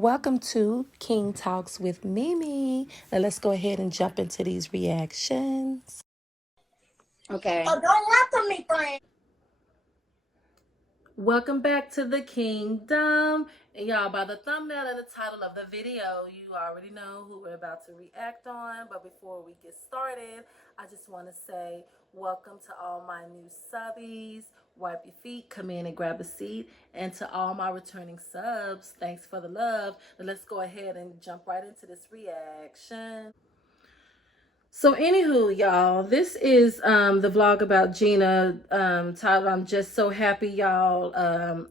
Welcome to King Talks with Mimi. Now let's go ahead and jump into these reactions. Okay. So don't laugh at me, friend. Welcome back to the kingdom. And y'all, by the thumbnail and the title of the video, you already know who we're about to react on. But before we get started, I just want to say welcome to all my new subbies. Wipe your feet, come in and grab a seat. And to all my returning subs, thanks for the love. Now let's go ahead and jump right into this reaction. So anywho, y'all, this is the vlog about Gina, titled I'm Just So Happy, y'all,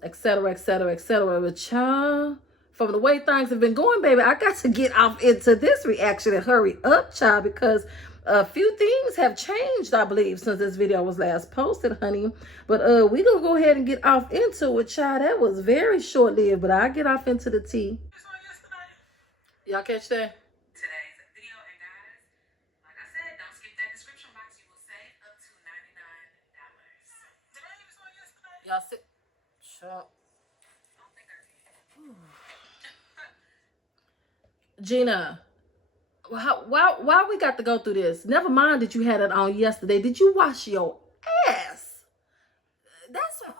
etc., etc., etc. With y'all, from the way things have been going, baby, I got to get off into this reaction and hurry up, child, because a few things have changed, I believe, since this video was last posted, honey. But we gonna go ahead and get off into it, child. That was very short-lived, but I'll get off into the tea. Y'all catch that? Y'all sit. Shut. Gina, why we got to go through this? Never mind that you had it on yesterday. Did you wash your ass? That's because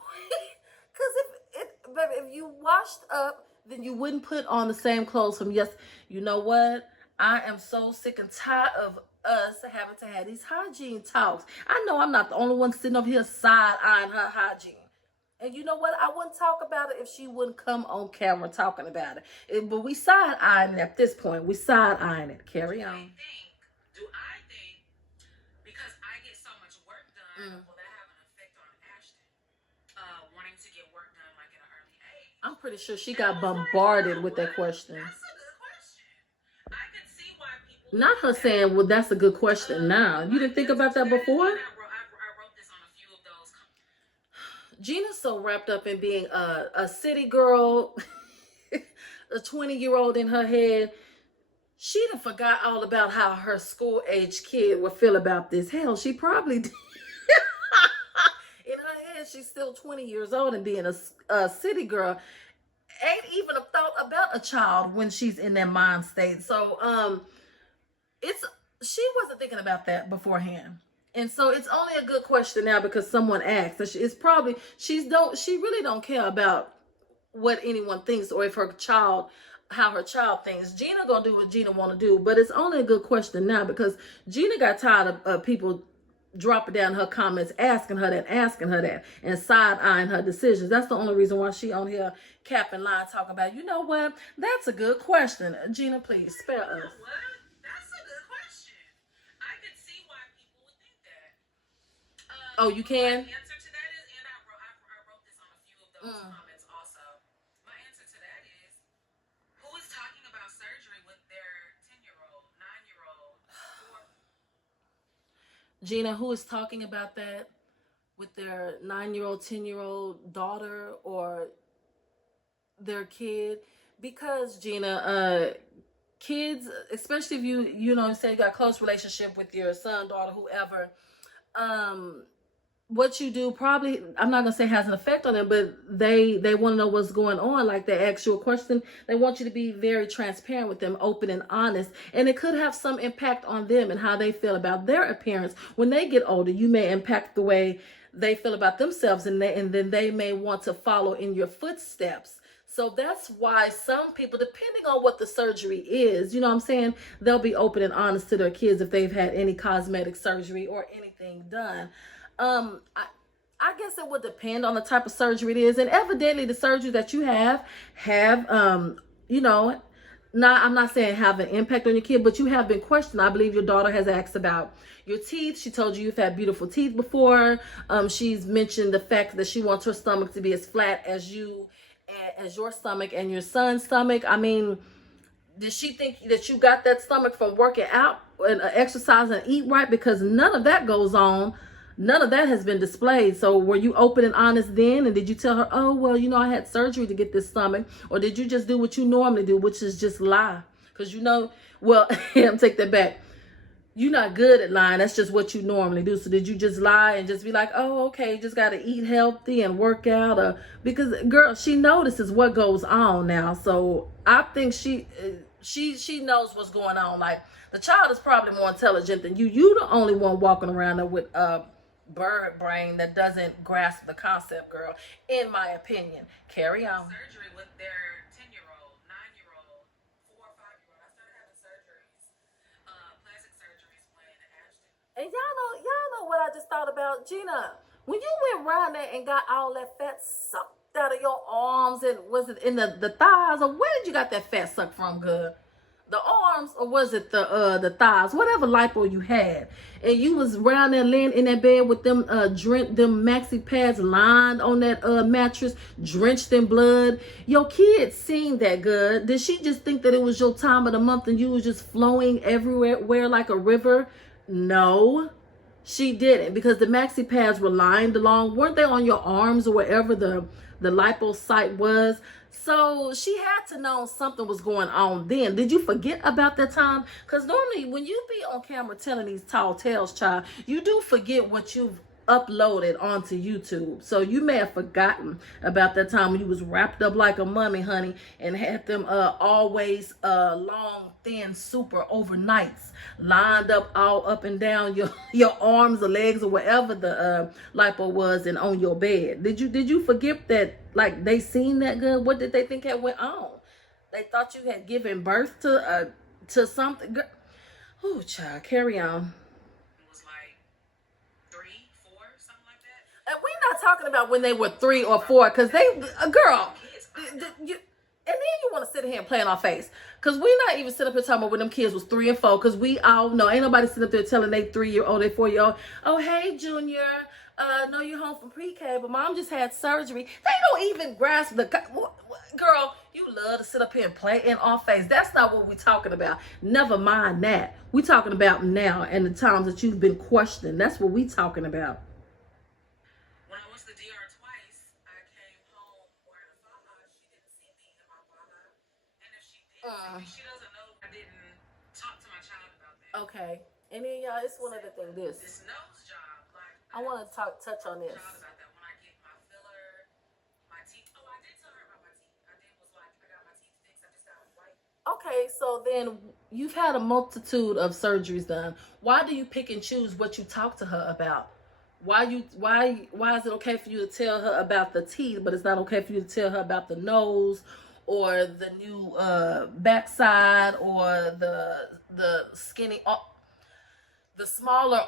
baby, if you washed up, then you wouldn't put on the same clothes from yesterday. You know what? I am so sick and tired of us having to have these hygiene talks. I know I'm not the only one sitting over here side-eyeing her hygiene. And you know what? I wouldn't talk about it if she wouldn't come on camera talking about it. But we side-eyeing it at this point. We side-eyeing it. Carry on. Do I think, because I get so much work done, will that have an effect on Ashton wanting to get work done like at an early age? I'm pretty sure she got bombarded with that question. That's a good question. I can see why people... Not her saying, well, that's a good question now. You didn't think about that before? Gina's so wrapped up in being a city girl, a 20-year-old in her head. She done forgot all about how her school-age kid would feel about this. Hell, she probably did. In her head, she's still 20 years old and being a city girl. Ain't even a thought about a child when she's in that mind state. So, she wasn't thinking about that beforehand. And so it's only a good question now because someone asked. It's probably she really don't care about what anyone thinks or if how her child thinks. Gina gonna do what Gina want to do, but it's only a good question now because Gina got tired of people dropping down her comments, asking her that, and side-eyeing her decisions. That's the only reason why she on here capping line talking about, you know what? That's a good question. Gina, please spare us. Oh, you can? My answer to that is, and I wrote this on a few of those comments also. My answer to that is, who is talking about surgery with their 10-year-old, 9-year-old, 4? Gina, who is talking about that with their 9-year-old, 10-year-old daughter or their kid? Because, Gina, kids, especially if you know what I'm saying, you got a close relationship with your son, daughter, whoever, what you do probably, I'm not gonna say has an effect on them, but they want to know what's going on. Like they ask you a question, they want you to be very transparent with them, open and honest, and it could have some impact on them and how they feel about their appearance when they get older. You may impact the way they feel about themselves, and then they may want to follow in your footsteps. So that's why some people, depending on what the surgery is, you know what I'm saying, they'll be open and honest to their kids if they've had any cosmetic surgery or anything done. I guess it would depend on the type of surgery it is. And evidently the surgery that you have, you know, I'm not saying have an impact on your kid, but you have been questioned. I believe your daughter has asked about your teeth. She told you you've had beautiful teeth before. She's mentioned the fact that she wants her stomach to be as flat as your stomach and your son's stomach. I mean, did she think that you got that stomach from working out and exercise and eat right? Because none of that goes on. None of that has been displayed. So were you open and honest then? And did you tell her, oh, well, you know, I had surgery to get this stomach? Or did you just do what you normally do, which is just lie? Because, you know, well, take that back. You're not good at lying. That's just what you normally do. So did you just lie and just be like, oh, okay, just got to eat healthy and work out? Because, girl, she notices what goes on now. So I think she knows what's going on. Like, the child is probably more intelligent than you. You the only one walking around there with a bird brain that doesn't grasp the concept, girl, in my opinion. Carry on. Surgery with their 10-year-old, 9-year-old, 4 or 5-year-old. I started having surgeries, plastic surgeries when Ashton. And y'all know what I just thought about, Gina. When you went around there and got all that fat sucked out of your arms, and was it in the thighs, or where did you got that fat sucked from, good? The arms, or was it the thighs? Whatever lipo you had, and you was around there laying in that bed with them them maxi pads lined on that mattress, drenched in blood. Your kid seen that, good. Did she just think that it was your time of the month and you was just flowing everywhere like a river? No, she didn't, because the maxi pads were lined along. Weren't they on your arms or wherever the lipo site was? So she had to know something was going on then. Did you forget about that time? Because normally when you be on camera telling these tall tales, child, you do forget what you've uploaded onto YouTube. So you may have forgotten about that time when you was wrapped up like a mummy, honey, and had them always long, thin, super overnights lined up all up and down your arms or legs or wherever the lipo was, and on your bed. Did you forget that? Like, they seen that, good? What did they think had went on? They thought you had given birth to something. Oh, child, carry on. It was like 3, 4, something like that. And we're not talking about when they were 3 or 4, because they, girl, and then you want to sit here and play in our face, because we're not even sitting up here talking about when them kids was 3 and 4, because we all know, ain't nobody sitting up there telling they 3-year-old, they 4-year-old, oh, hey, Junior, no, you're home from pre-K, but mom just had surgery. They don't even grasp the, girl, you love to sit up here and play in our face. That's not what we're talking about. Never mind that. We're talking about now and the times that you've been questioned. That's what we're talking about. When I went to the DR twice, I came home wearing a faja. She didn't see me in my faja. And if she did see me, she doesn't know I didn't talk to my child about that. Okay. And then, y'all, it's one other thing. This nose job, like, I want to touch on this. child about that when I get my filler, my teeth. Oh, I did tell her about my teeth. I got my teeth fixed. I just got them white. Okay, so then you've had a multitude of surgeries done. Why do you pick and choose what you talk to her about? Why is it okay for you to tell her about the teeth, but it's not okay for you to tell her about the nose, or the new backside, or the skinny, the smaller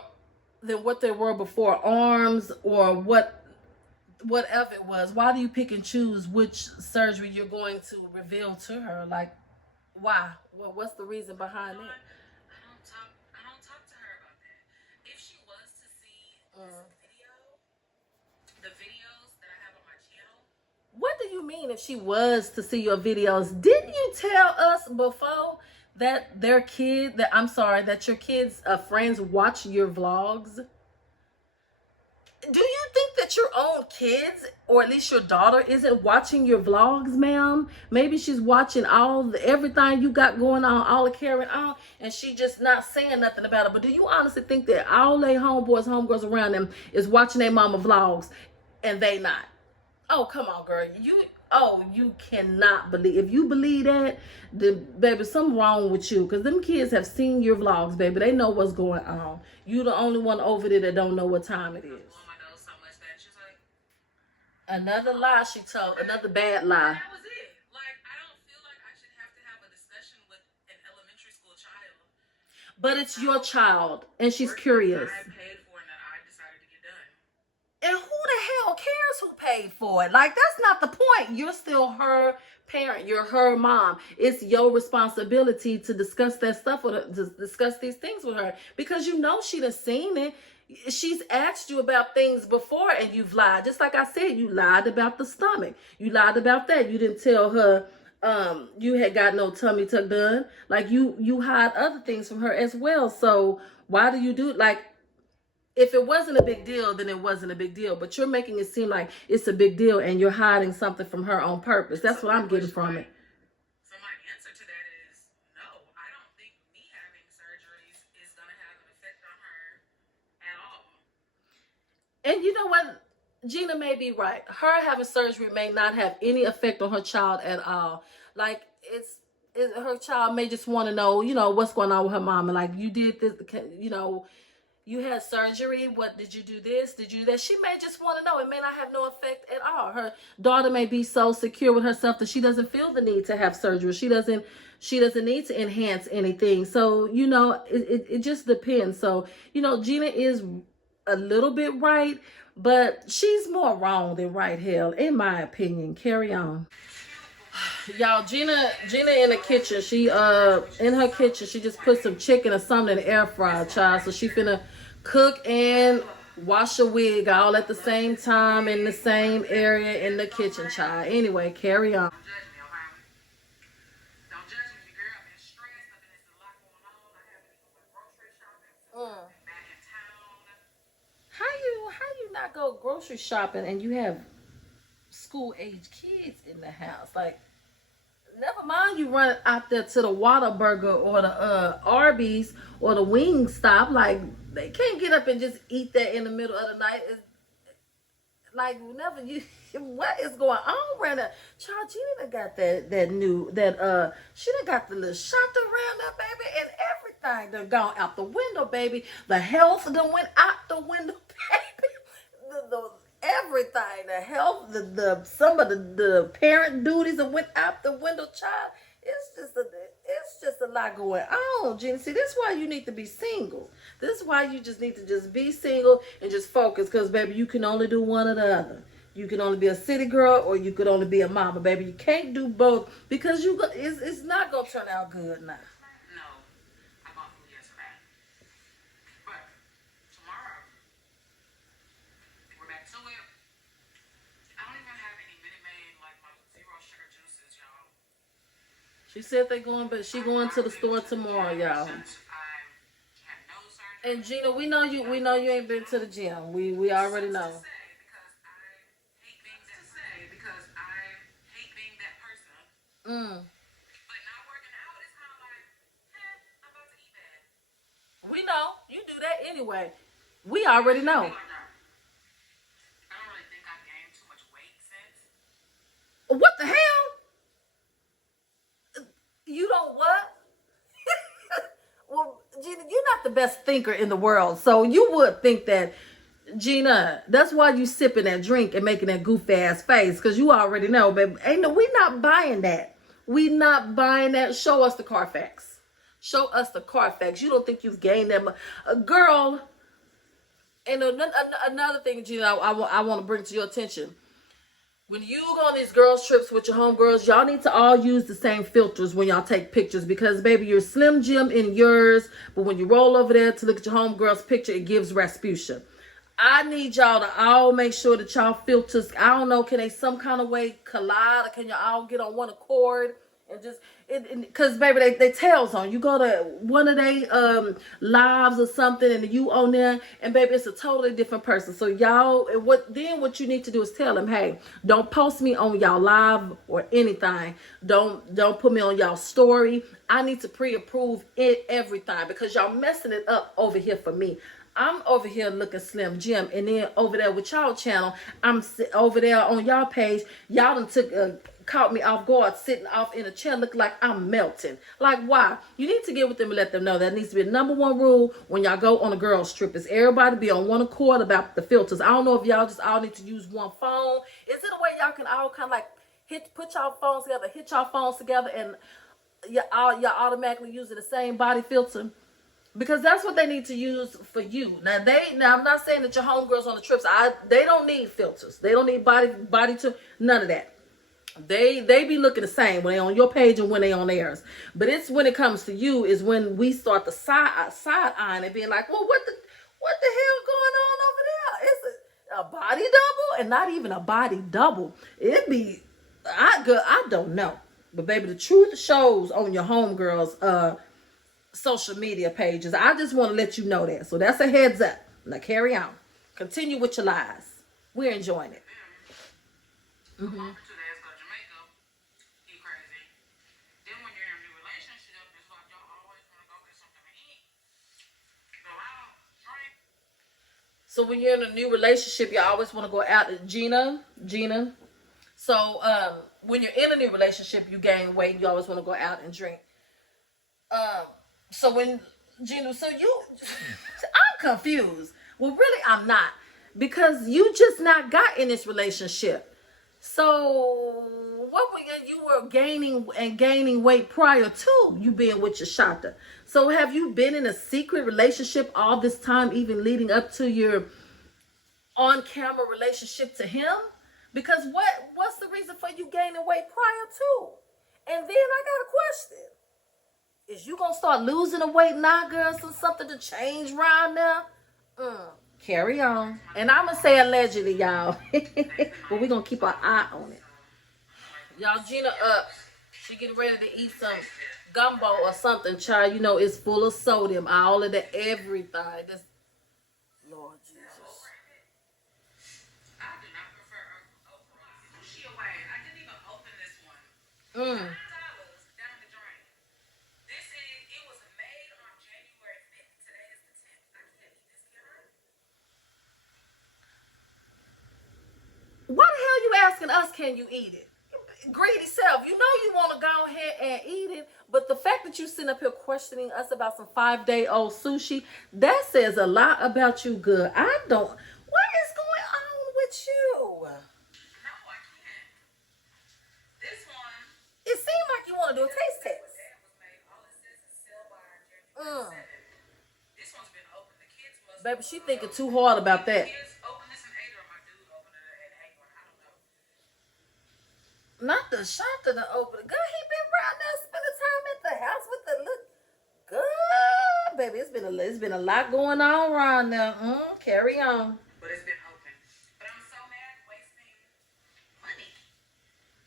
than what they were before arms, or whatever it was? Why do you pick and choose which surgery you're going to reveal to her? Like, why? Well, what's the reason behind it? I don't talk to her about that. If she was to see the videos that I have on my channel. What do you mean if she was to see your videos? Didn't you tell us before that your kids' friends watch your vlogs? Do you think that your own kids, or at least your daughter, isn't watching your vlogs, ma'am? Maybe she's watching everything you got going on, all the carrying on, and she just not saying nothing about it. But do you honestly think that all they homegirls around them is watching their mama vlogs, and they not? Oh, come on, girl. You cannot believe. If you believe that, then, baby, something wrong with you. Because them kids have seen your vlogs, baby. They know what's going on. You the only one over there that don't know what time it is. Another lie she told. Another bad lie. That was it. Like, I don't feel like I should have to have a discussion with an elementary school child. But it's your child, and she's curious. I paid for and that I decided to get done. And who the hell cares who paid for it? Like, that's not the point. You're still her parent. You're her mom. It's your responsibility to discuss that stuff with her, to discuss these things with her, because you know she done seen it. She's asked you about things before and you've lied. Just like I said, you lied about the stomach. You lied about that. You didn't tell her you had got no tummy tuck done. Like, you hide other things from her as well. So why do you do it? Like, if it wasn't a big deal, then it wasn't a big deal. But you're making it seem like it's a big deal and you're hiding something from her on purpose. That's what I'm getting from it. So my answer to that is no. I don't think me having surgeries is going to have an And you know what? Gina may be right. Her having surgery may not have any effect on her child at all. Like her child may just want to know, what's going on with her mom, and like you did this, you had surgery. What did you do? This? Did you do that? She may just want to know. It may not have no effect at all. Her daughter may be so secure with herself that she doesn't feel the need to have surgery. She doesn't need to enhance anything. So it just depends. So Gina is a little bit right, but she's more wrong than right. Hell, in my opinion. Carry on. Y'all, Gina in the kitchen. She in her kitchen. She just put some chicken or something in the air fryer, child. So she finna cook and wash a wig all at the same time in the same area in the kitchen, child. Anyway, carry on. Don't judge me, okay? Don't judge me, girl. I've been stressed. I've been there's a lot going on. I haven't even went grocery shopping since I've been back in town. How you not go grocery shopping and you have school age kids in the house? Like, never mind you running out there to the Whataburger or the Arby's or the Wing Stop. Like, they can't get up and just eat that in the middle of the night. It's like, whenever you, what is going on right now? Child, Gina done got she done got the little shot around there, baby, and everything done gone out the window, baby. The health done went out the window, baby. The everything, the health, the some of the parent duties that went out the window, child. It's just a lot going on, Gina. See, this is why you need to be single. This is why you just need to just be single and just focus, because baby, you can only do one or the other. You can only be a city girl or you could only be a mama, baby. You can't do both, because it's not gonna turn out good now. No, I bought food yesterday. But tomorrow, we're back to it. I don't even have any Minute Maid, like my zero sugar juices, y'all. She said she going to the store tomorrow, y'all. Since I had no surgery. And Gina, we know you ain't been to the gym. We already know. Because I hate being that person. Mm. But not working out is kind of like, I'm about to eat bad. We know you do that anyway. We already know. I don't really think I've gained too much weight since. What the hell? You don't what? Well, Gina, you're not the best thinker in the world, so you would think that, Gina. That's why you sipping that drink and making that goof ass face, because you already know, baby. We not buying that. We not buying that. Show us the Carfax. Show us the Carfax. You don't think you've gained that much, girl? And another thing, Gina, I want to bring to your attention. When you go on these girls trips with your homegirls, y'all need to all use the same filters when y'all take pictures, because baby, you're Slim Jim in yours, but when you roll over there to look at your homegirl's picture, it gives Rasputia. I need y'all to all make sure that y'all filters, I don't know, can they some kind of way collide, or can y'all all get on one accord and just, because baby, they tails on. You go to one of they lives or something, and you on there, and baby, it's a totally different person. So y'all, what you need to do is tell them, hey, don't post me on y'all live or anything. Don't put me on y'all story. I need to pre-approve everything, because y'all messing it up over here for me. I'm over here looking Slim Jim, and then over there with y'all channel, I'm over there on y'all page. Y'all done caught me off guard, sitting off in a chair, looking like I'm melting. Like, why? You need to get with them and let them know that needs to be the number one rule when y'all go on a girls trip, is everybody be on one accord about the filters. I don't know if y'all just all need to use one phone. Is it a way y'all can all kind of like put y'all phones together, hit y'all phones together, and y'all automatically using the same body filter? Because that's what they need to use for you. Now I'm not saying that your homegirls on the trips, they don't need filters. They don't need body to none of that. They be looking the same when they on your page and when they on theirs. But it's when it comes to you is when we start the side eyeing and being like, well, what the hell going on over there? It's a body double, and not even a body double. I don't know. But baby, the truth shows on your homegirls social media pages. I just want to let you know that. So that's a heads up. Now carry on. Continue with your lies. We're enjoying it. Mm-hmm. For 2 days, go to Jamaica. He crazy. Then when you're in a new relationship, it's like y'all always want to go get something to eat. So I don't drink. So So when you're in a new relationship, you always want to go out. Gina. So when you're in a new relationship, you gain weight. You always want to go out and drink. So when Gina, so you, I'm confused. Well, really, I'm not, because you just not got in this relationship. So what were you were gaining weight prior to you being with your shopper? So have you been in a secret relationship all this time, even leading up to your on-camera relationship to him? Because what's the reason for you gaining weight prior to? And then I got a question. Is you gonna start losing the weight now, girl? Something to change around now? Carry on. And I'm gonna say allegedly, y'all. But we're gonna keep our eye on it. Y'all, Gina up. She getting ready to eat some gumbo or something, child. You know it's full of sodium, all of the everything. This, Lord Jesus. I do not prefer okra. She away. I didn't even open this one. $9 down the drain. It was made on January 5th. Today is the 10th. I can't eat this, can I? Why the hell you asking us, can you eat it? Greedy self. You know you want to go ahead and eat it, but the fact that you sitting up here questioning us about some 5-day-old sushi, that says a lot about you, good. I don't. What is going on with you? No, I can't. This one. It seemed like you want to do a taste test. That was made. All it says is sell by January 7th. This one's been open. The kids must. Baby, she thinking too hard about that. The kids open this and ate, or my dude opened it and ate one. I don't know. Not the shop to the open. Girl, he been around there spending time at the house with the look. Good, baby. It's been a lot going on around there. Carry on. But it's been open. But I'm so mad wasting money.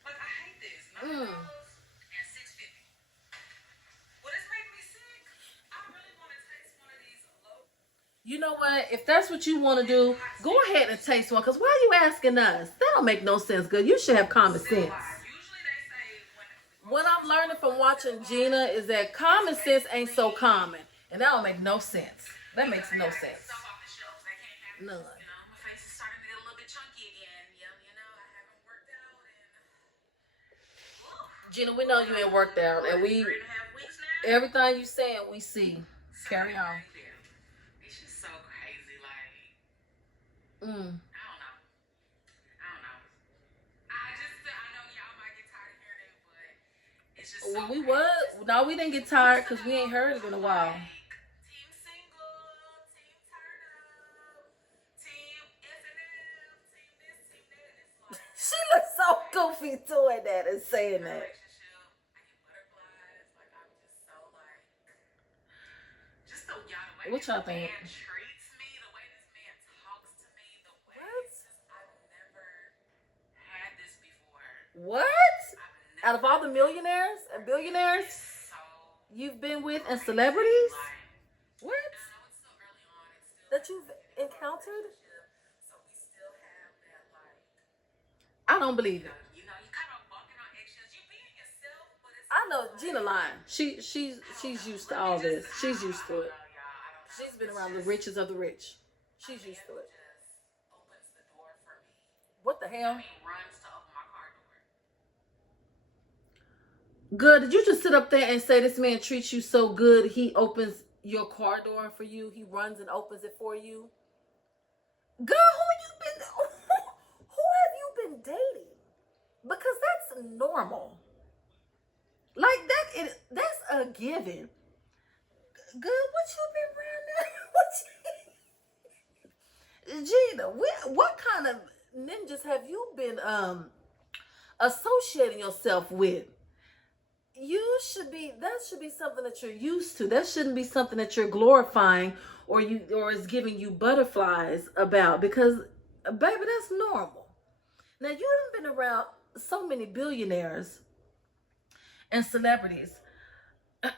Like, I hate this. $9 and $6.50. Well, it's making me sick. I really want to taste one of these low. You know what? If that's what you want to do, go ahead and taste one. Because why are you asking us? That don't make no sense, good. You should have common sense. Usually they say What I'm learning from watching Gina is that common sense ain't so common. And that don't make no sense. That makes no sense. stuff off the shelves, they can't have None. this. You know, my face is starting to get a little bit chunky again. You know, I haven't worked out in Gina, we know you ain't worked out. And 3.5 weeks now. everything you saying, we see. Carry on. It's just so crazy. Like, I Mm. don't know. I know y'all might get tired of hearing it, but it's just so Well, we crazy. was. No, we didn't get tired because we ain't heard it in a while. Team single, team turn up, team F&F, team this, team that. It's like She looks so goofy doing that and saying that. relationship. I get butterflies. Like, I'm just so like, just the way What this y'all think? man treats me, the way this man talks to me, the way What? it's just, I've never had this before. What? I've Out of all the millionaires and billionaires so you've been with and celebrities, like, what? I know it's still early on. It's still That you've encountered? so we still have that like, I don't believe it. you kind of walking on eggshells. You being yourself, but it's I know Gina lying. She's used to all this. She's used to it. She's been around the richest of the rich. She's used to it. just opens the door for me. What the hell? Runs to open my car door. Good. Did you just sit up there and say this man treats you so good he opens your car door for you? He runs and opens it for you? Girl, who have you been dating? Because that's normal. Like that's a given. Good, what you been around there? Gina, what kind of ninjas have you been associating yourself with? That should be something that you're used to. That shouldn't be something that you're glorifying or is giving you butterflies about, because baby, that's normal. Now you haven't been around so many billionaires and celebrities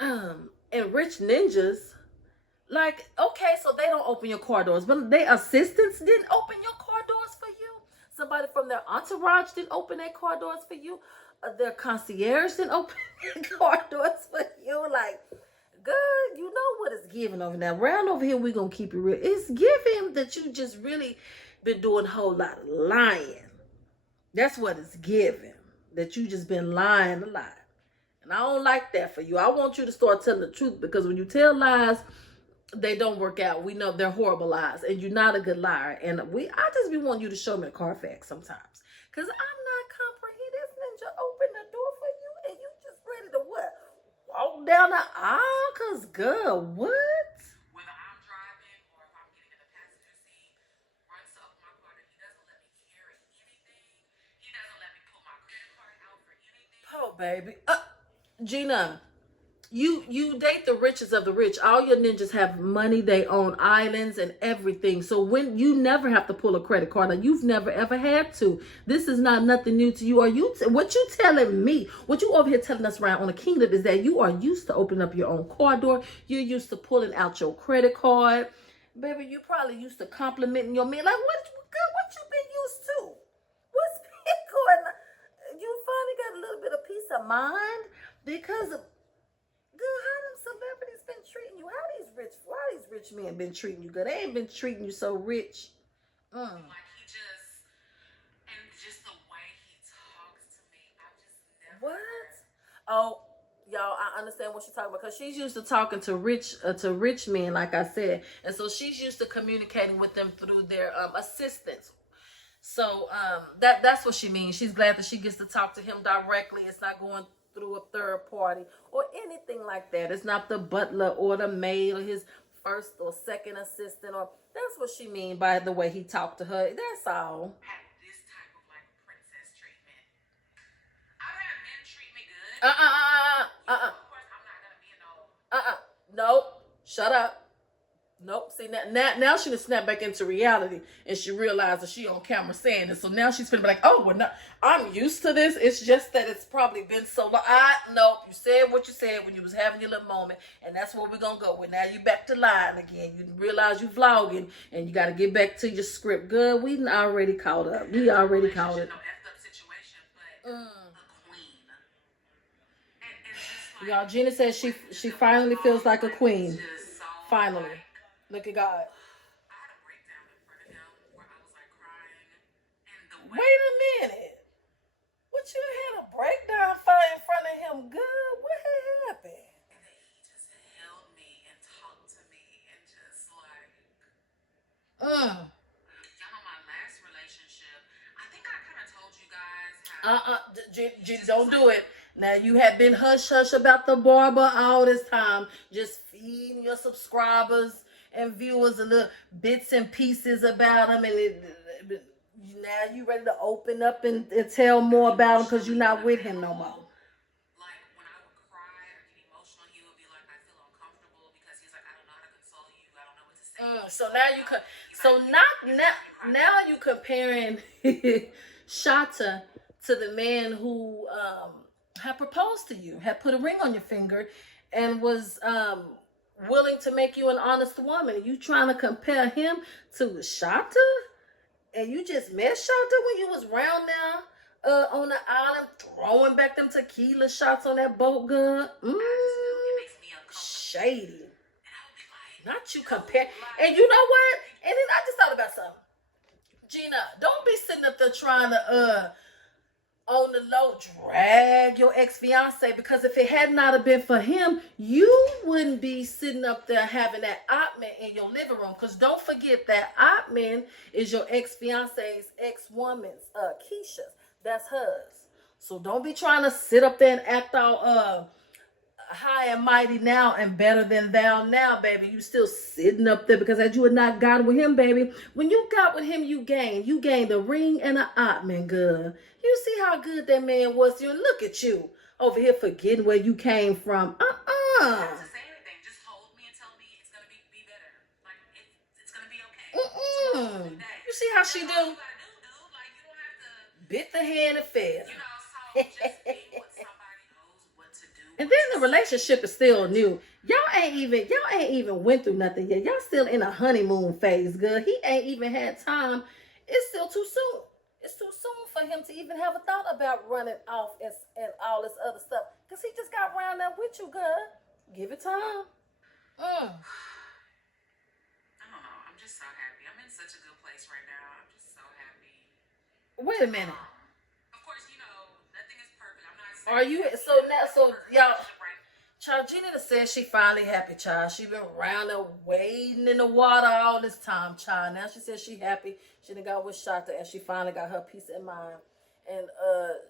and rich ninjas. Like, okay, so they don't open your car doors, but their assistants didn't open your car doors for you. Somebody from their entourage didn't open their car doors for you. Their concierge didn't open their car doors for you. Like, Good, you know what it's giving over there. Round over here, we're gonna keep it real. It's giving that you just really been doing a whole lot of lying. That's what it's giving. That you just been lying a lot. And I don't like that for you. I want you to start telling the truth, because when you tell lies, they don't work out. We know they're horrible lies, and you're not a good liar. And I just be wanting you to show me a Carfax sometimes, cause I'm not comprehending. This ninja open the door for you, and you just ready to what? Walk down the aisle, cause girl, what? Whether I'm driving or if I'm getting in the passenger seat, runs up my car and he doesn't let me carry anything. He doesn't let me pull my credit card out for anything. Oh, baby. Gina, you date the richest of the rich. All your ninjas have money. They own islands and everything. So when you never have to pull a credit card, or you've never ever had to. This is not nothing new to you. Are you what you telling me? What you over here telling us around on the kingdom is that you are used to opening up your own car door. You're used to pulling out your credit card, baby. You probably used to complimenting your man. Like what you been used to? What's been going on? You finally got a little bit of peace of mind because of. Good, how them celebrities been treating you? Why these rich men been treating you good? They ain't been treating you so rich. Like he just, and just the way he talks to me, I just never. What? Oh, y'all, I understand what she's talking about, because she's used to talking to rich men, like I said, and so she's used to communicating with them through their assistants. So that's what she means. She's glad that she gets to talk to him directly. It's not going through a third party or anything like that. It's not the butler or the maid or his first or second assistant. Or that's what she mean by the way he talked to her. That's all. Had this type of like princess treatment. I've had men treat me good. Of course, I'm not gonna be in no. Nope. Shut up. Nope. See, now she just snapped back into reality, and she realized that she on camera saying this. So now she's gonna be like, oh, well, no, I'm used to this. It's just that it's probably been so long. Nope. You said what you said when you was having your little moment, and that's where we're gonna go with. Now you back to lying again. You realize you vlogging, and you got to get back to your script. Good. We already caught up. We already caught it. No effed up situation, but a queen. And just like, Y'all, Gina says she finally feels like a queen. just so Finally. like, Look at God. I had a breakdown in front of him where I was like crying, and the way Wait a minute. What you had a breakdown for in front of him? Good. What had happened? that he just held me and talked to me and just like, y'all know my last relationship. I think I kind of told you guys how. Don't do it. Now you have been hush about the barber all this time, just feeding your subscribers and viewers a little bits and pieces about him, and now you ready to open up and tell more about him because you're not with him no more. Like when I would cry or get emotional, he would be like, I feel uncomfortable because he's like, I don't know how to console you. I don't know what to say. So now you could. So now you comparing Shata to the man who had proposed to you, had put a ring on your finger, and was willing to make you an honest woman. You trying to compare him to Shata? And you just met Shata when you was round there on the island throwing back them tequila shots on that boat, good? It makes me uncomfortable. Shady. And I would be like, Not you compare. And you know what? And then I just thought about something. Gina, don't be sitting up there trying to on the low drag your ex-fiance, because if it had not have been for him, you wouldn't be sitting up there having that opman in your living room. Because don't forget that opman is your ex-fiance's ex-woman's Keisha's. That's hers. So don't be trying to sit up there and act all high and mighty now and better than thou now, baby. You still sitting up there because as you had not got with him, baby. When you got with him, you gained a ring and an opman, good. You see how good that man was to you. And look at you over here forgetting where you came from. I don't have to say anything. Just hold me and tell me it's gonna be better. Like it's gonna be okay. You see how she That's do? all you gotta do, dude. Like you don't have to. Bit the hand and fell. You know, so just be what somebody knows what to do. And then the relationship is still new. Y'all ain't even went through nothing yet. Y'all still in a honeymoon phase, good. He ain't even had time. It's still too soon. It's too soon for him to even have a thought about running off and all this other stuff. Because he just got round up with you, good. Give it time. Mm. I don't know. I'm just so happy. I'm in such a good place right now. I'm just so happy. Wait a minute. Of course, you know, nothing is perfect. I'm not Are saying you that so now? So y'all, right. child, Gina said she finally happy, child. She been around there wading in the water all this time, child. Now she said she happy. She done got with Shanta and she finally got her peace of mind. And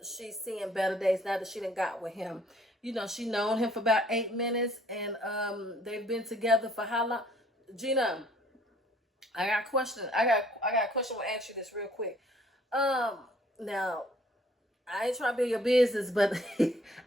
she's seeing better days now that she done got with him. You know, she known him for about 8 minutes and they've been together for how long? Gina, I got a question. I got a question. We'll ask you this real quick. Now I ain't trying to be in your business, but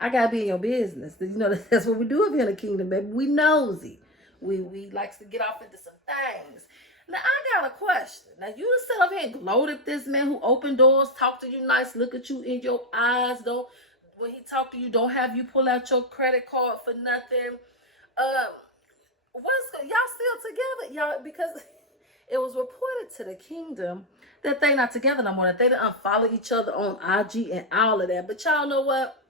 I gotta be in your business. You know that's what we do up here in the kingdom, baby. We nosy. We likes to get off into some things. Now I got a question. Now you sit up here and gloat at this man who opened doors, talk to you nice, look at you in your eyes. Don't when he talk to you, don't have you pull out your credit card for nothing. Um, y'all still together, y'all? Because it was reported to the kingdom that they not together no more. That they done unfollow each other on IG and all of that. But y'all know what?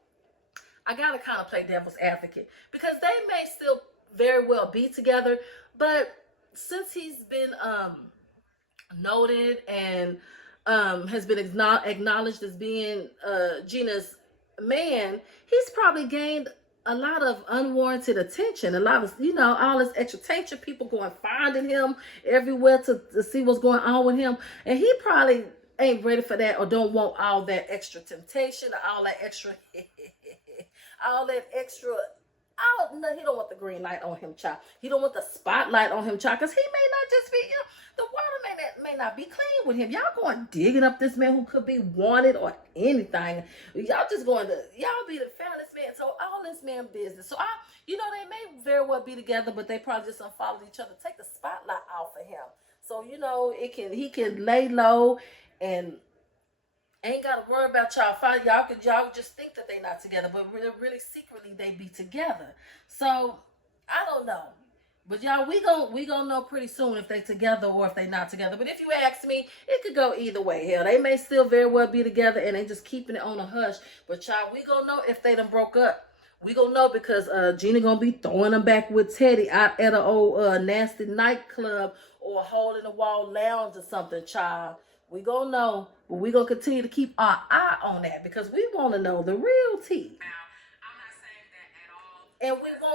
I gotta kind of play devil's advocate because they may still very well be together, but since he's been noted and has been acknowledged as being Gina's man, he's probably gained a lot of unwarranted attention, a lot of, you know, all this extra attention, people going finding him everywhere to see what's going on with him, and he probably ain't ready for that or don't want all that extra temptation or all that extra all that extra. Oh no, he don't want the green light on him, child. He don't want the spotlight on him, child, because he may not just be, you know, the water may not be clean with him. Y'all going digging up this man who could be wanted or anything. Y'all just going to, y'all be the fan of this man. So all this man business. So you know, they may very well be together, but they probably just unfollowed each other. Take the spotlight off of him. So, you know, he can lay low and ain't got to worry about y'all. Y'all just think that they not together, but really secretly they be together. So I don't know, but y'all, we gonna know pretty soon if they together or if they not together. But if you ask me, it could go either way. Hell, they may still very well be together and they just keeping it on a hush. But y'all, we gonna know if they done broke up. We gonna know because Gina gonna be throwing them back with Teddy out at an old nasty nightclub or a hole in the wall lounge or something, child. We gonna know, but we gonna continue to keep our eye on that because we want to know the real tea. Now, I'm not saying that at all. And we want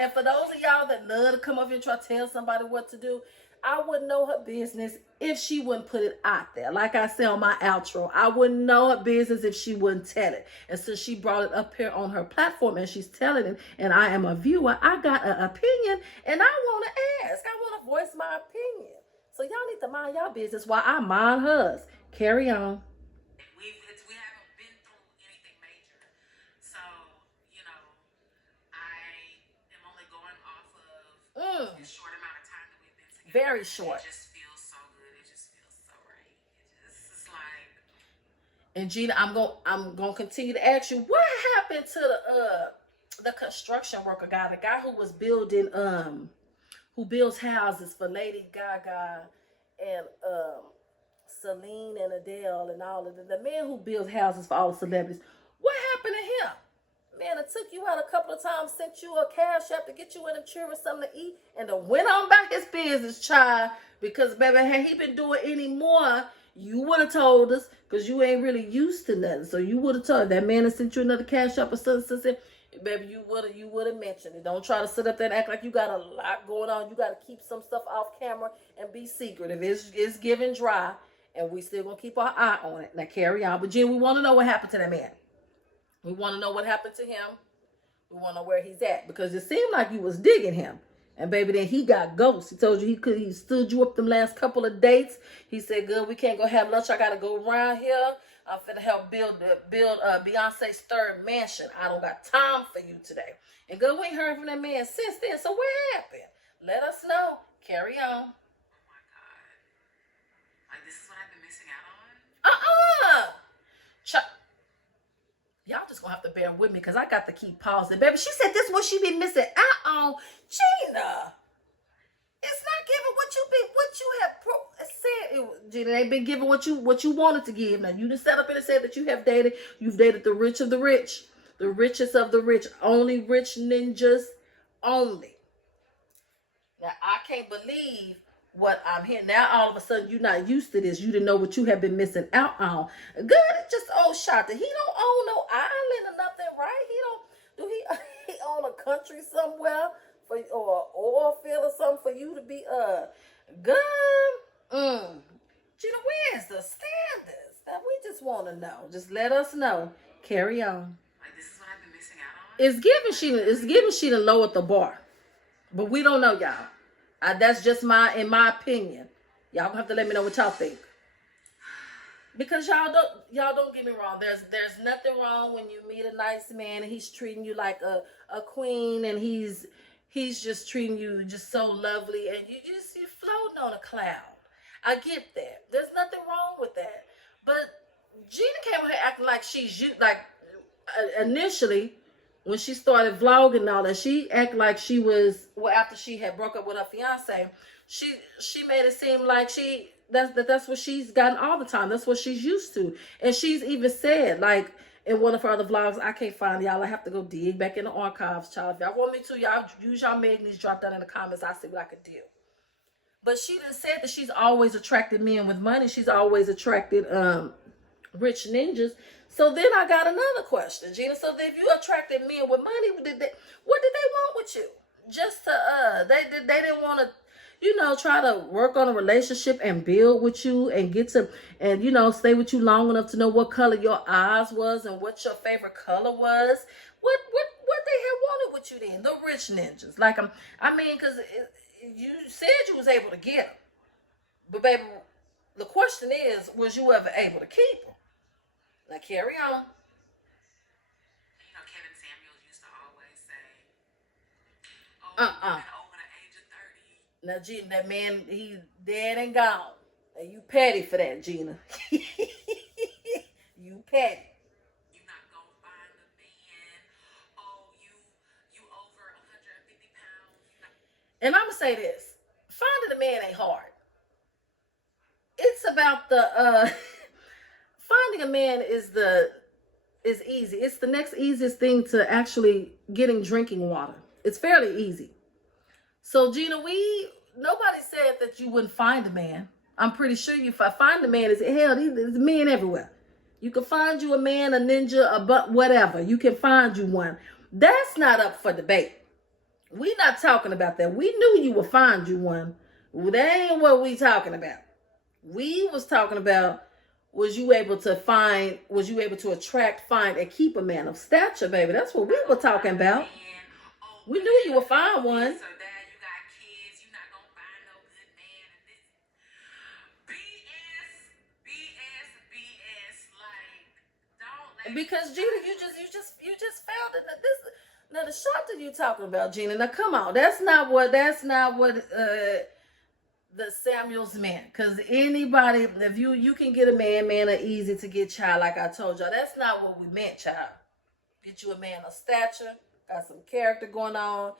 and for those of y'all that love to come up here and try to tell somebody what to do, I wouldn't know her business if she wouldn't put it out there. Like I said on my outro, I wouldn't know her business if she wouldn't tell it. And since she brought it up here on her platform and she's telling it, and I am a viewer, I got an opinion and I want to ask. I want to voice my opinion. So y'all need to mind y'all business while I mind hers. Carry on. We haven't been through anything major, so you know, I am only going off of the short amount of time that we've been together. Very short. It just feels so good. It just feels so right. It's like. And Gina, I'm gonna continue to ask you what happened to the construction worker guy, the guy who was building who builds houses for Lady Gaga and Celine and Adele and all of the man who builds houses for all the celebrities. What happened to him? Man, it took you out a couple of times, sent you a cash app to get you in them children something to eat, and then went on about his business, child. Because, baby, had he been doing any more, you would have told us, because you ain't really used to nothing. So you would have told that man that sent you another cash app or something. Baby, you would have mentioned it. Don't try to sit up there and act like you got a lot going on. You got to keep some stuff off camera and be secretive. It's giving dry, and we still gonna keep our eye on it. Now carry on. But Jen, we want to know what happened to that man. We want to know what happened to him. We want to know where he's at because it seemed like you was digging him. And baby, then he got ghosts. He told you he stood you up them last couple of dates. He said, "Good, we can't go have lunch. I gotta go around here. I'm finna help build Beyonce's third mansion. I don't got time for you today." And good, we ain't heard from that man since then. So what happened? Let us know. Carry on. Oh my God! Like this is what I've been missing out on. Y'all just gonna have to bear with me because I got to keep pausing. Baby, she said this is what she be missing out on. Gina, it's not giving what you have said. Gina ain't been giving what you wanted to give. Now you just sat up and said that you've dated the rich of the rich, the richest of the rich, only rich ninjas, only. Now I can't believe what I'm hearing. Now all of a sudden you're not used to this. You didn't know what you have been missing out on. Good, it's just old shot that he don't own no island or nothing, right? He don't do he he own a country somewhere for or an oil field or something for you to be good. Gina, where's the standards? That we just want to know. Just let us know. Carry on. Like, this is what I've been missing out on. It's giving she done lowered the bar. But we don't know, y'all. That's just in my opinion. Y'all gonna have to let me know what y'all think. Because y'all don't get me wrong. There's nothing wrong when you meet a nice man and he's treating you like a queen, and he's just treating you just so lovely, and you're floating on a cloud. I get that. There's nothing wrong with that. But Gina came here acting like initially, when she started vlogging and all that, she acted like she was, well, after she had broke up with her fiance, she made it seem like that's what she's gotten all the time. That's what she's used to. And she's even said, like, in one of her other vlogs, I can't find y'all. I have to go dig back in the archives, child. If y'all want me to, y'all use y'all magnets, drop down in the comments. I'll see what I can do. But she done said that she's always attracted men with money. She's always attracted rich ninjas. So then I got another question, Gina. So if you attracted men with money, what did they want with you? Just to they didn't want to, try to work on a relationship and build with you and get to stay with you long enough to know what color your eyes was and what your favorite color was. What they had wanted with you then? The rich ninjas. Like because you said you was able to get them, but baby, the question is, was you ever able to keep them? Now carry on. Kevin Samuels used to always say, "Oh, over the age of 30." Now, Gina, that man, he dead and gone. And you petty for that, Gina. You petty. You're not gonna find the man. Oh, you over 150 pounds. And I'm gonna say this: finding a man ain't hard. It's about the finding a man is easy. It's the next easiest thing to actually getting drinking water. It's fairly easy. So Gina, nobody said that you wouldn't find a man. I'm pretty sure you find a man. There's men everywhere. You can find you a man, a ninja, a whatever. You can find you one. That's not up for debate. We not talking about that. We knew you would find you one. Well, that ain't what we talking about. We was talking about, was you able to attract, find, and keep a man of stature, baby? That's what we were talking about. We knew you would find one. So that you got kids, you're not gonna find no good man. And this BS. Like, don't. Because Gina, you just found it. Now the shot that you talking about, Gina. Now come on, that's not what the Samuels meant. Because anybody, if you can get a man are easy to get, child. Like I told y'all, that's not what we meant, child. Get you a man of stature, got some character going on,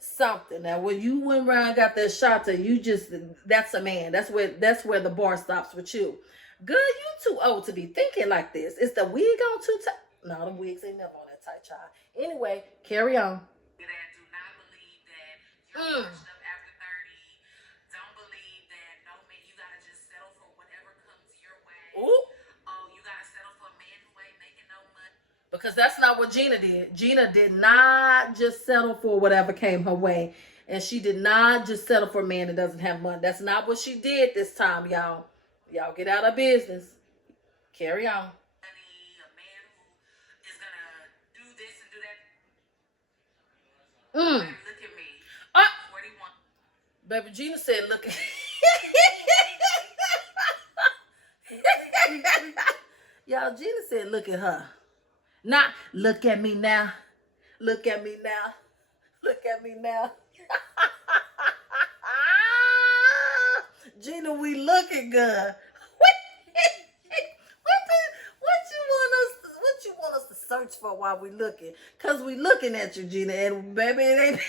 something. Now when you went around and got that shot to that's a man. That's where the bar stops with you. Good, you too old to be thinking like this. Is the wig on too tight? No, the wigs ain't never on that tight, child. Anyway, carry on. Do not believe that you're washed up after 30. Don't believe that no man, you gotta just settle for whatever comes your way. Ooh. Oh, you gotta settle for a man who ain't making no money. Because that's not what Gina did. Gina did not just settle for whatever came her way. And she did not just settle for a man that doesn't have money. That's not what she did this time, y'all. Y'all get out of business. Carry on. A man who is gonna do this and do that. Look at me. 41. Baby, Gina said, look at... Y'all, Gina said, look at her. Not, look at me now. Look at me now. Look at me now. Gina, we looking good. What you want us to search for while we looking? Cause we looking at you, Gina, and baby, it ain't.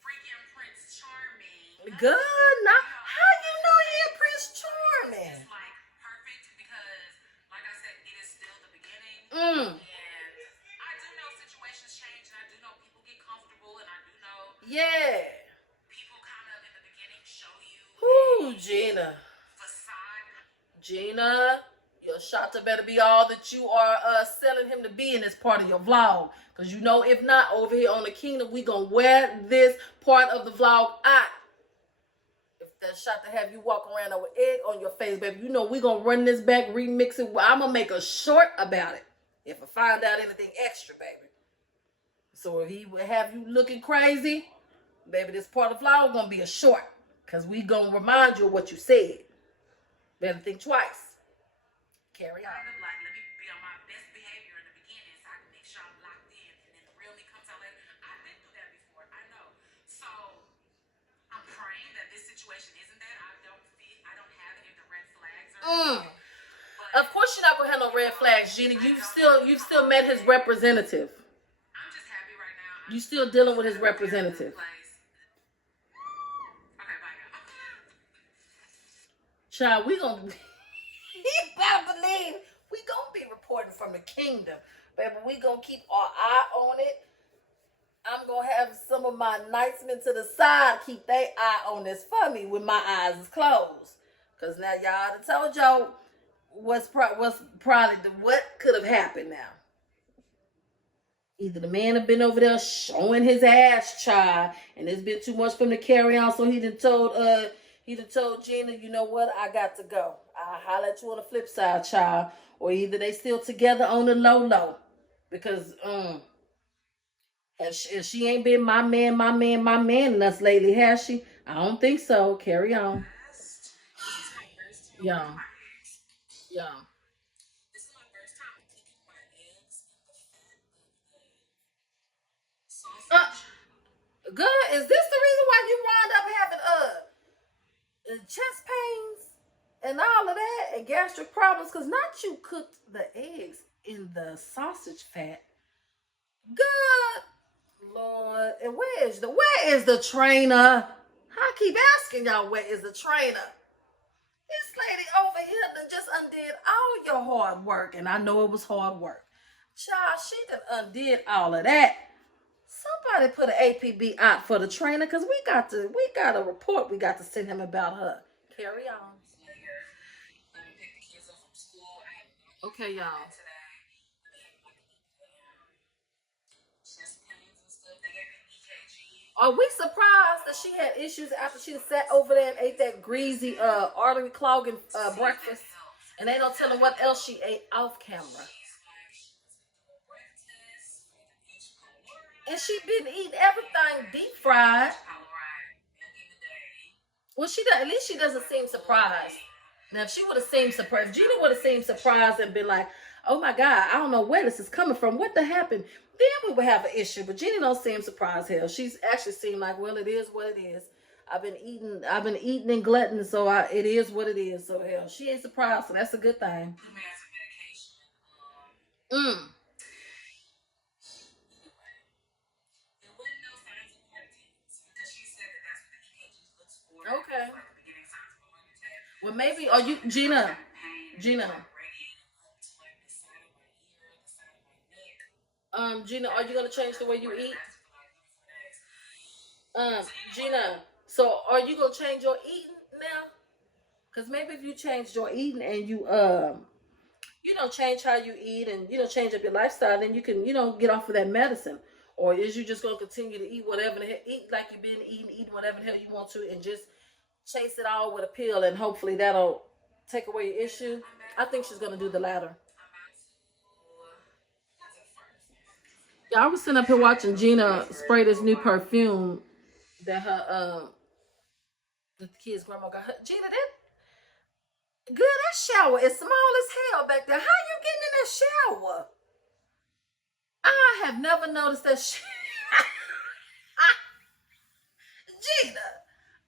Freaking Prince Charming. Good. Now, how you know you're Prince Charming? It's like perfect because, like I said, it is still the beginning. And I do know situations change. Ooh, Gina. facade. Gina, your shot better be all that you are selling him to be in this part of your vlog. Because you know, if not, over here on the Kingdom, we going to wear this part of the vlog out. If that shot to have you walk around with egg on your face, baby, you know we going to run this back, remix it. I'm going to make a short about it. If I find out anything extra, baby. So if he would have you looking crazy, baby, this part of the vlog going to be a short. Because we going to remind you of what you said. Better think twice. Carry on. Like, let me be on my best behavior in the beginning so I can make sure I'm locked in, and then the real me comes out later. I've been through that before. I know. So I'm praying that this situation isn't that. I don't have any of the red flags or anything. Of course you're not gonna have no red flags, Gina. You've still met his representative. I'm just happy right now. You still dealing with his representative. Okay, bye now. Child, we gonna you better believe we gonna be reporting from the Kingdom. Baby, we gonna keep our eye on it. I'm gonna have some of my knightsmen to the side keep their eye on this for me when my eyes is closed. Cause now y'all done told y'all what's probably what could have happened now. Either the man have been over there showing his ass, child, and it's been too much for him to carry on, so he done told Gina, you know what, I got to go. I'll holler at you on the flip side, child. Or either they still together on the low. Because if she ain't been my man in us lately, has she? I don't think so. Carry on. Yeah. Yeah. This is my first time cooking my eggs in the fat of the sausage. Good. Is this the reason why you wound up having chest pains and all of that and gastric problems? Because not you cooked the eggs in the sausage fat. Good Lord. And where is the trainer? I keep asking y'all, where is the trainer? This lady over here done just undid all your hard work, and I know it was hard work. Child, she done undid all of that. Somebody put an APB out for the trainer, because we got a report we got to send him about her. Carry on. Let me pick the kids up from school. Okay, y'all. Chest pains and stuff. They gave me EKG. Are we surprised that she had issues after she sat over there and ate that greasy artery clogging breakfast? And they don't tell her what else she ate off camera. And she been eating everything deep fried. Well, she does, at least she doesn't seem surprised. Now, if she would have seemed surprised, Gina would have seemed surprised and been like, oh my God, I don't know where this is coming from. What the happened? Then we would have an issue. But Gina don't seem surprised. Hell, she's actually seemed like, well, it is what it is. I've been eating and glutton, so it is what it is. So hell, she ain't surprised, so that's a good thing. Okay. Well, maybe are you Gina? Gina, are you gonna change the way you eat? Gina, so are you gonna change your eating now? Because maybe if you change your eating and you change how you eat and change up your lifestyle, then you can get off of that medicine. Or is you just gonna continue to eat whatever the hell, eat like you've been eating whatever the hell you want to, and just chase it all with a pill, and hopefully that'll take away your issue? I think she's gonna do the latter. Yeah, I was sitting up here watching Gina spray this new perfume that the kid's grandma got her. Gina, that shower is small as hell back there. How you getting in that shower? I have never noticed that shit. Gina,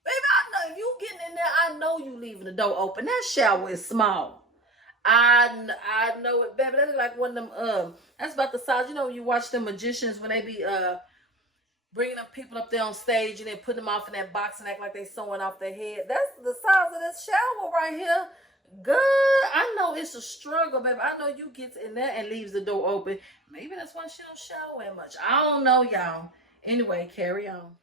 baby, I know if you getting in there, I know you leaving the door open. That shower is small. I know it, baby. That's like one of them, that's about the size, you watch the magicians when they be bringing up people up there on stage and then put them off in that box and act like they sewing off their head. That's the size of this shower right here. Good. I know it's a struggle, baby. I know you gets in there and leaves the door open. Maybe that's why she don't shower that much. I don't know, y'all. Anyway, carry on.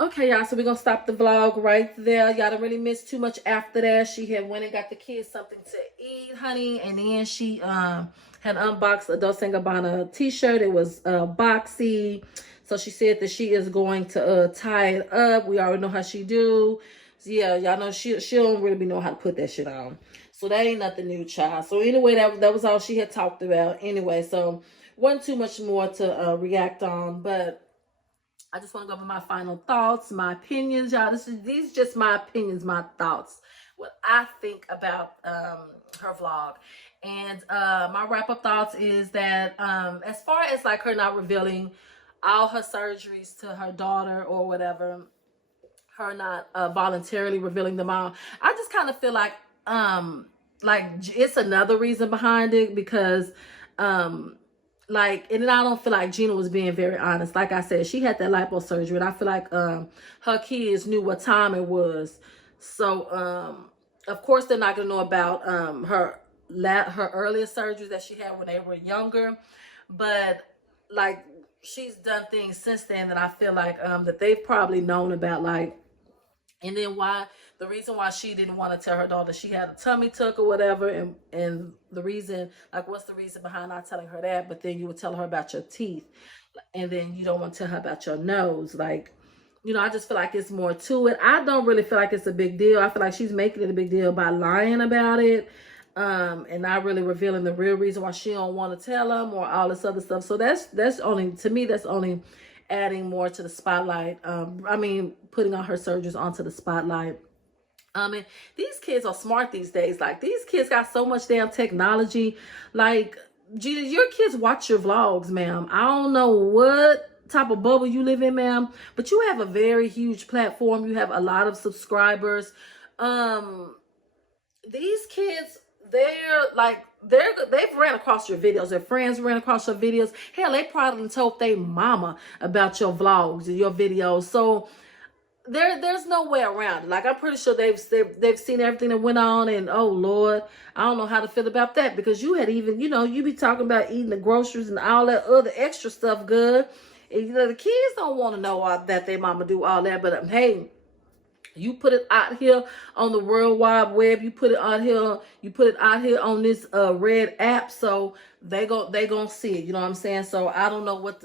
Okay, y'all, so we're gonna stop the vlog right there. Y'all don't really miss too much after that. She had went and got the kids something to eat, honey, and then she had unboxed a Dolce & Gabbana t-shirt. It was boxy. So she said that she is going to tie it up. We already know how she do. So yeah, y'all know she don't really know how to put that shit on. So that ain't nothing new, child. So anyway, that was all she had talked about. Anyway, so wasn't too much more to react on, but I just want to go over my final thoughts, my opinions, y'all. These are just my opinions, my thoughts, what I think about her vlog. And my wrap-up thoughts is that as far as like her not revealing all her surgeries to her daughter or whatever, her not voluntarily revealing them all, I just kind of feel like it's another reason behind it, because and then I don't feel like Gina was being very honest. Like I said, she had that liposurgery, and I feel like her kids knew what time it was. So of course they're not gonna know about her earlier surgeries that she had when they were younger, but like she's done things since then that I feel like that they've probably known about, like. And then the reason why she didn't want to tell her daughter she had a tummy tuck or whatever, and the reason, like, what's the reason behind not telling her that? But then you would tell her about your teeth, and then you don't want to tell her about your nose. Like, I just feel like it's more to it. I don't really feel like it's a big deal. I feel like she's making it a big deal by lying about it, and not really revealing the real reason why she don't want to tell them or all this other stuff. So that's only, to me, that's only adding more to the spotlight. Putting on her surgeries onto the spotlight. And these kids are smart these days. Like, these kids got so much damn technology. Like, Gina, your kids watch your vlogs, ma'am. I don't know what type of bubble you live in, ma'am, but you have a very huge platform. You have a lot of subscribers. These kids, they've ran across your videos. Their friends ran across your videos. Hell, they probably told their mama about your vlogs and your videos. So there's no way around it. Like, I'm pretty sure they've seen everything that went on, and oh Lord, I don't know how to feel about that, because you had even, you be talking about eating the groceries and all that other extra stuff good. And, the kids don't want to know that their mama do all that, but hey, you put it out here on the World Wide Web. You put it out here. You put it out here on this red app. So they gonna see it. You know what I'm saying? So I don't know what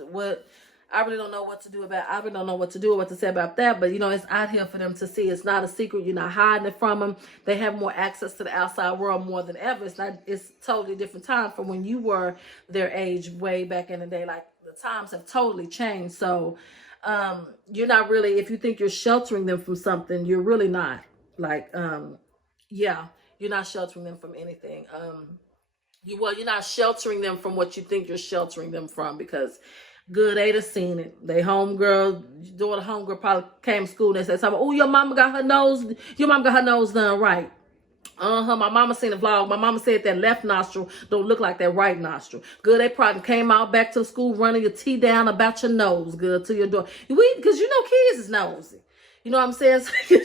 I really don't know what to do about. I really don't know what to do or what to say about that. But it's out here for them to see. It's not a secret. You're not hiding it from them. They have more access to the outside world more than ever. It's totally different time from when you were their age way back in the day. Like, the times have totally changed. So you're not really, if you think you're sheltering them from something, you're really not. Like, you're not sheltering them from anything. You're not sheltering them from what you think you're sheltering them from, because good, they'd have seen it. They homegirl probably came to school and said something. Oh, your mama got her nose done right. My mama seen the vlog. My mama said that left nostril don't look like that right nostril. Good, they probably came out back to the school running your tea down about your nose, good, to your door. Because kids is nosy. You know what I'm saying? So you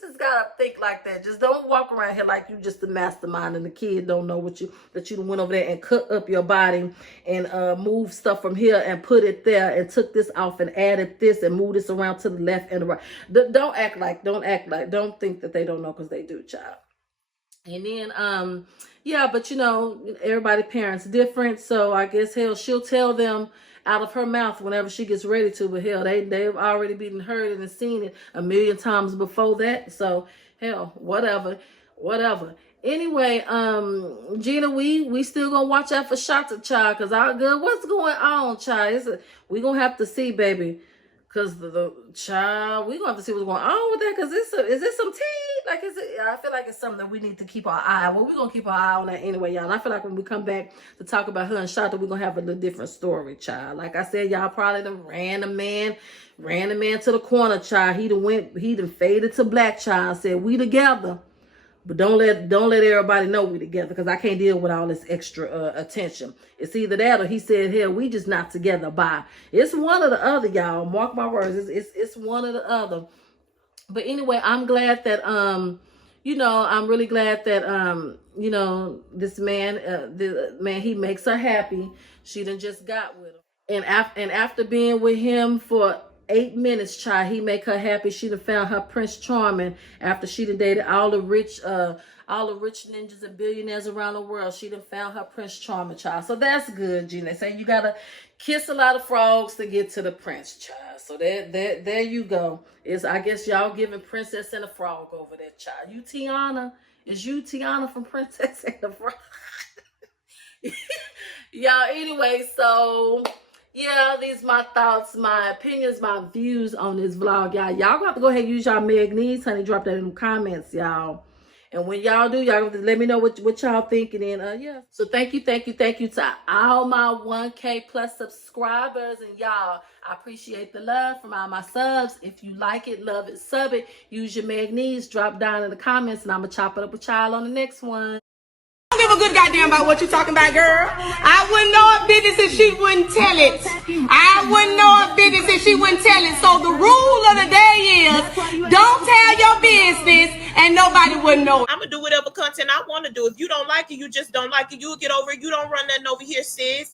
just gotta think like that. Just don't walk around here like you just the mastermind and the kid don't know that you went over there and cut up your body and moved stuff from here and put it there and took this off and added this and moved this around to the left and the right. Don't think that they don't know, because they do, child. And then but everybody parents different, so I guess hell she'll tell them out of her mouth whenever she gets ready to, but hell, they've already been heard it and seen it a million times before that. So hell, whatever. Anyway, Gina, we still gonna watch out for shots of child, because our good, what's going on, child? We gonna have to see, baby. Because the child, we're going to have to see what's going on with that. Because is this some tea? Like, I feel like it's something that we need to keep our eye on. Well, we're going to keep our eye on that anyway, y'all. And I feel like when we come back to talk about her and Shanta, we're going to have a little different story, child. Like I said, y'all probably done ran the man to the corner, child. He done faded to black, child. Said, we together. But don't let everybody know we together, because I can't deal with all this extra attention. It's either that or he said, hell, we just not together. Bye. It's one or the other, y'all. Mark my words. It's one or the other. But anyway, I'm glad that I'm really glad that this man, the man, he makes her happy. She done just got with him, and after being with him for 8 minutes, child, he make her happy. She done found her Prince Charming after she done dated all the rich ninjas and billionaires around the world. She done found her Prince Charming, child. So that's good, Gina. They say you gotta kiss a lot of frogs to get to the prince, child. So there you go. I guess y'all giving Princess and the Frog over there, child. You Tiana? Is you Tiana from Princess and the Frog? Y'all, anyway, so yeah, these my thoughts, my opinions, my views on this vlog, y'all. Y'all gonna have to go ahead and use y'all magnetes, honey. Drop that in the comments, y'all. And when y'all do, y'all have to let me know what y'all thinking. And yeah. So thank you to all my 1K plus subscribers. And y'all, I appreciate the love from all my subs. If you like it, love it, sub it, use your magnetes, drop down in the comments, and I'm gonna chop it up with y'all on the next one. I don't give a good goddamn about what you talking about, girl. I wouldn't know her business if she wouldn't tell it. I wouldn't know her business if she wouldn't tell it. So the rule of the day is don't tell your business and nobody would know. I'm going to do whatever content I want to do. If you don't like it, you just don't like it. You'll get over it. You don't run nothing over here, sis.